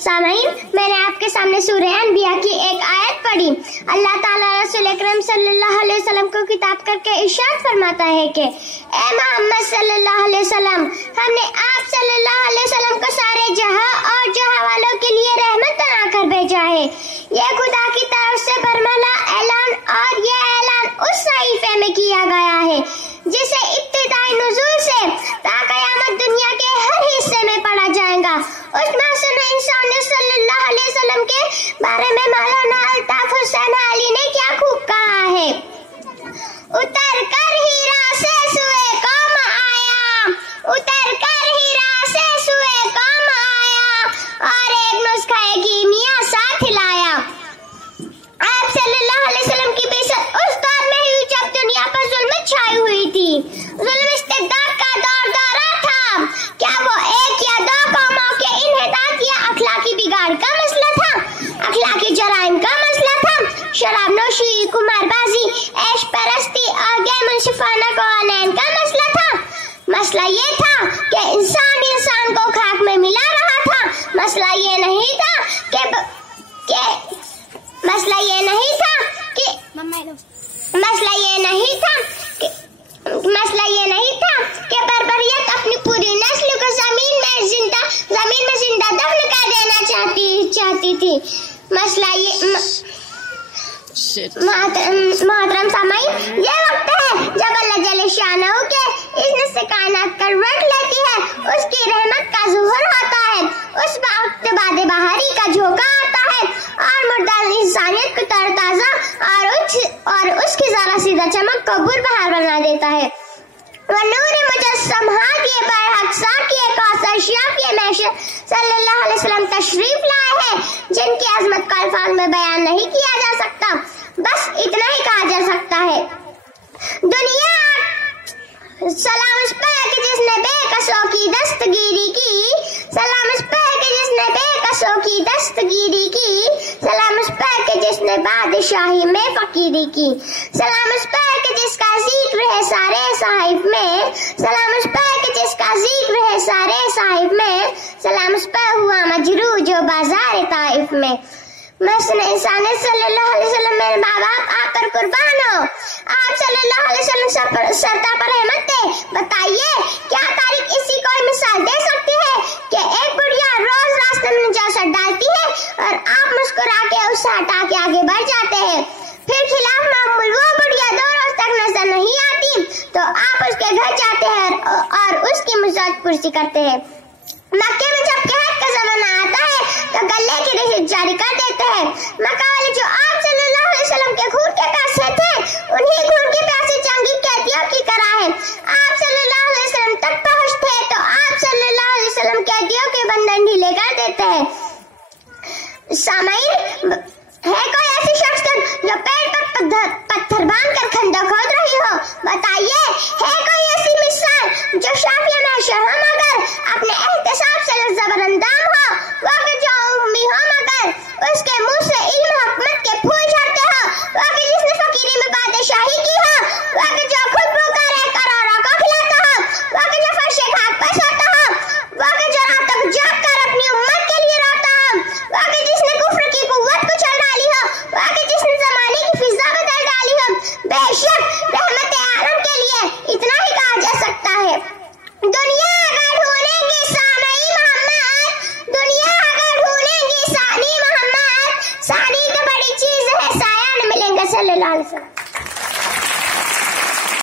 सामीन, मैंने आपके सामने सूरह अनबिया की एक आयत पढ़ी। अल्लाह ताला रसूल अकरम सल्लल्लाहु अलैहि वसल्लम को खिताब करके इरशाद फरमाता है कि ए मोहम्मद सल्लल्लाहु अलैहि वसल्लम, हमने आप सल्लल्लाहु अलैहि वसल्लम को सारे जहां और जहां वालों के लिए रहमत बनाकर भेजा है। ये खुदा की तरफ से बरमला ऐलान, और ये ऐलान उस सहीफे में किया गया है जिसे इब्तिदाई नुज़ूल से ता क़यामत दुनिया के हर हिस्से में पढ़ा जाएगा। उस मासूम इंसान सल्लल्लाहु अलैहि वसल्लम के बारे में मौलाना अल्ताफ हुसैन अली ने क्या खूब कहा है। उतर कर हीरा से सुए कौम आया, उतर कर हीरा से सुए कौम आया, और एक नुस्खा कीमिया साथ लाया। आप सल्लल्लाहु अलैहि वसल्लम की बेइज्जत उस दौर में हुई जब दुनिया पर जुल्म छाई हुई थी। जुल्म इस्तिबदाद का दौरा था। क्या वो एक या दो कौमों के इन्हिदाद या अखलाकी बिगाड़ का मसला था? अखलाकी जराइम का मसला था? शराब नोशी, कुमारबाजी, ऐश परस्ती और गैर मुनसिफाना कवानीन का मसला था? मसला ये था कि इंसान को खाक में मिला रहा था। मसला ये नहीं था कि बर्बरियत अपनी पूरी नस्ल को जमीन में जिंदा दफन कर देना चाहती थी। मसला ये मोहतरम सामाईन, ये वक्त है जब अल्लाह जल्ल शानहू के इज़्न से कायनात करवट लेती है, उसकी रहमत का ज़ुहूर होता है, उस वक्त बादे बहारी का झोंका आता है और मुर्दा इंसानियत को तरताजा और उसकी ज़रा सीधा चमक को बुरबहार बना देता है। वनूर मुजस्सम हादिए बरहक साकिए कौसर शाफिए महशर सल्लल्लाहु अलैहि वसल्लम तशरीफ लाए हैं, जिनकी अजमत को अल्फाज में बयान नहीं किया जा सकता, बस इतना ही कहा जा सकता है। दुनिया सलाम उस पर कि जिसने बेकसों की दस्तगीरी की, सलाम उस पर कि जिसने बेकसों की दस्तगीरी की, सलाम उस पर कि जिसने बादशाही में फकीरी की, सलाम उस पर कि जिसका जिक्र है सारे साहिब में, सलाम उस पर कि जिसका जिक्र है सारे साहिब में, सलाम उस पर हुआ मजरू जो बाजार ताइफ में। महसून इंसान सल्लल्लाहु अलैहि वसल्लम, मेरे माँ बाप आप पर कुर्बान हो, आप सल्लल्लाहु अलैहि वसल्लम सरता पर रहमत दे। बताइए क्या तारीख इसी कोई मिसाल दे सकती है कि एक बुढ़िया रोज रास्ते में निजात डालती है और आप मुस्कुरा के उसे हटा के आगे बढ़ जाते हैं। फिर खिलाफ मामूल वो बुढ़िया 2 रोज तक नजर नहीं आती तो आप उसके घर जाते हैं और उसकी मुजात पुरसी करते हैं। मक्के में जब कहत का जमाना आता है तो गले की रिश्त जारी कर देते हैं। मक्का वाले जो आप सल्लल्लाहु अलैहि वसल्लम के खून के प्यासे थे, उन्हीं खून के प्यासे जंगी कैदियों की तरह है। आप सल्लल्लाहु अलैहि वसल्लम तक पहुंचते तो आप सल्लल्लाहु अलैहि वसल्लम कैदियों के बंधन ढीले कर देते हैं। सामाईन, है कोई ऐसी शख्स जो पेड़ पर पत्थर बांधकर खंडक खोद रही हो? बताइए, है कोई ऐसी मिसाल जो शाफिया महशर हो मगर अपने एहतिसाब से ज़बरअंदाम हो? वो कि जो उम्मी हो मगर उसके मुंह से इल्म हकमत के फूल झड़ते हो? वो कि जिसने फकीरी में बादशाही की हो? वो कि जो खुद भूखा रहकर औरों को खिलाता हो? वो कि जो फर्शे खाक पर सोता हो? वो कि जो रात तक जाग कर अपनी उम्मत के लिए रोता हो? वो कि जिसने कुफ्र की कुव्वत को चढ़ डाली हो? वो कि जिसने जमाने की फिजा बदल डाली हो? बेशक रहमत आलम के लिए इतना ही कहा जा सकता है। दुनिया अगर ढूंढेंगे सानी मोहम्मद, दुनिया अगर ढूंढेंगे सानी मोहम्मद, सानी तो बड़ी चीज है, साया न मिलेंगे सल्लल्लाहु अलैहि वसल्लम।